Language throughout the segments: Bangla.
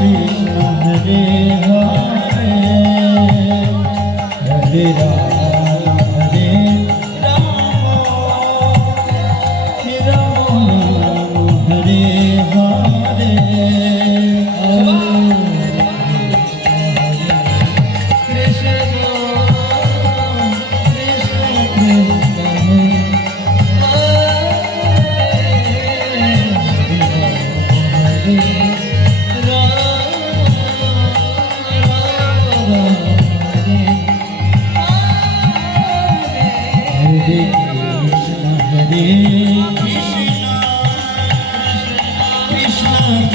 কৃষ্ণ হরে হরে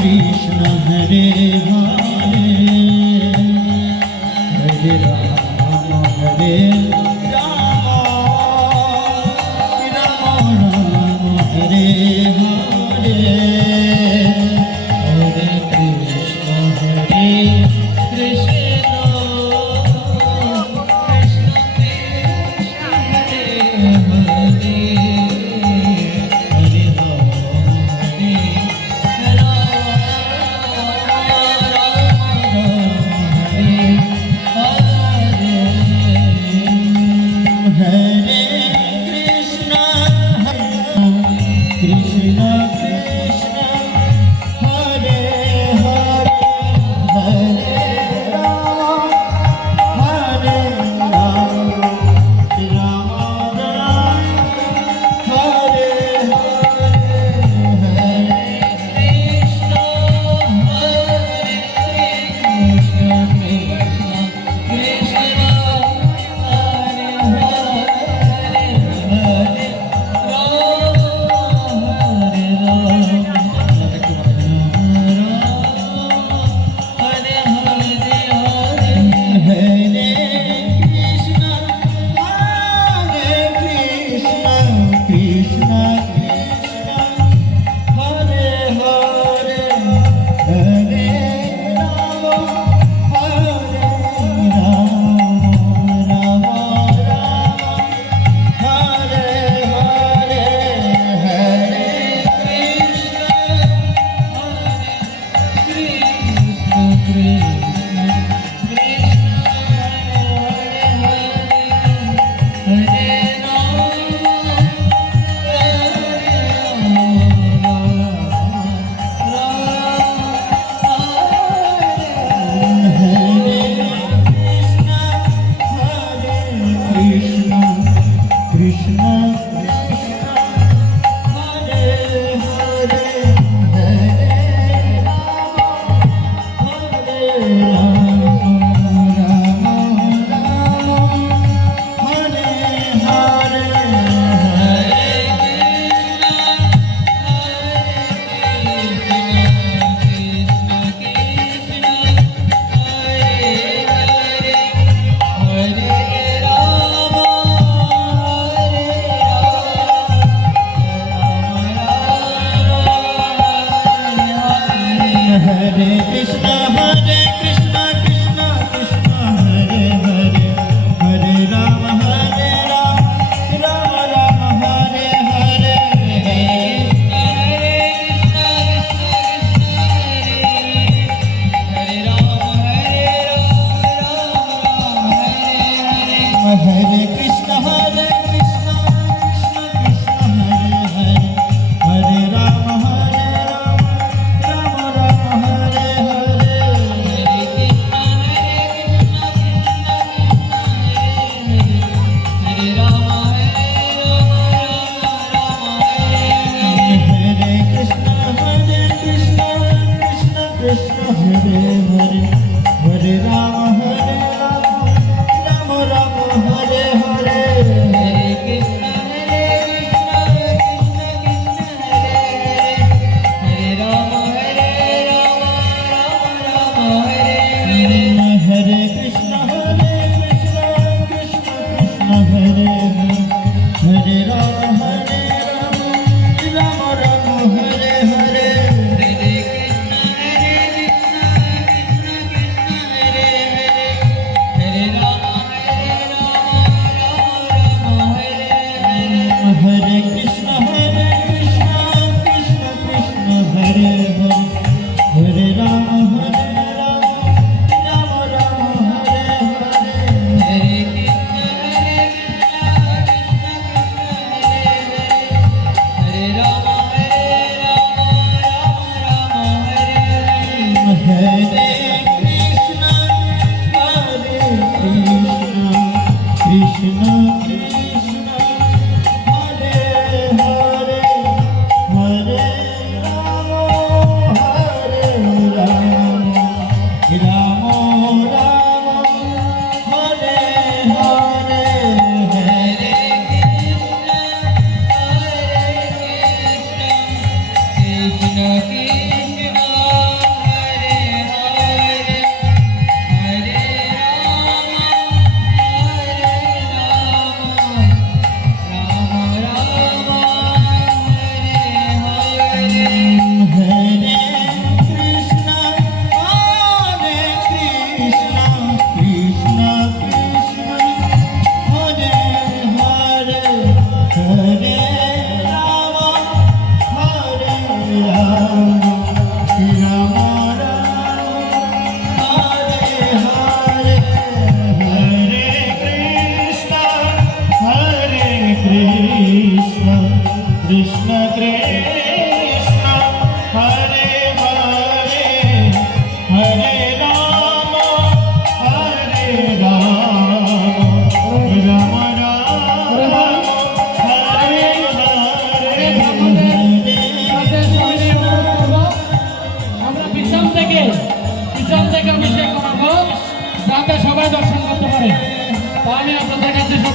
कृष्ण हरे। हरे हरे रा हरे Krishna Krishna.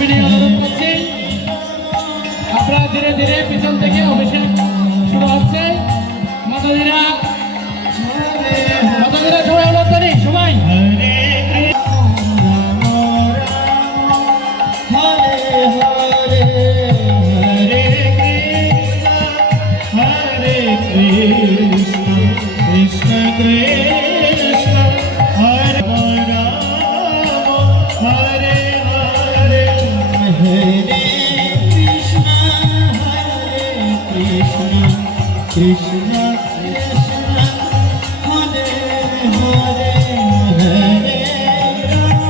বিনয় অনুরোধ করছি আপনারা ধীরে ধীরে পিছন থেকে অভিষেক শুরু হচ্ছে মাতাজিরা মাতাজিরা সবাই অনুরোধ করি সবাই হরে রাম রাম কৃষ্ণ হরে কৃষ্ণ কৃষ্ণ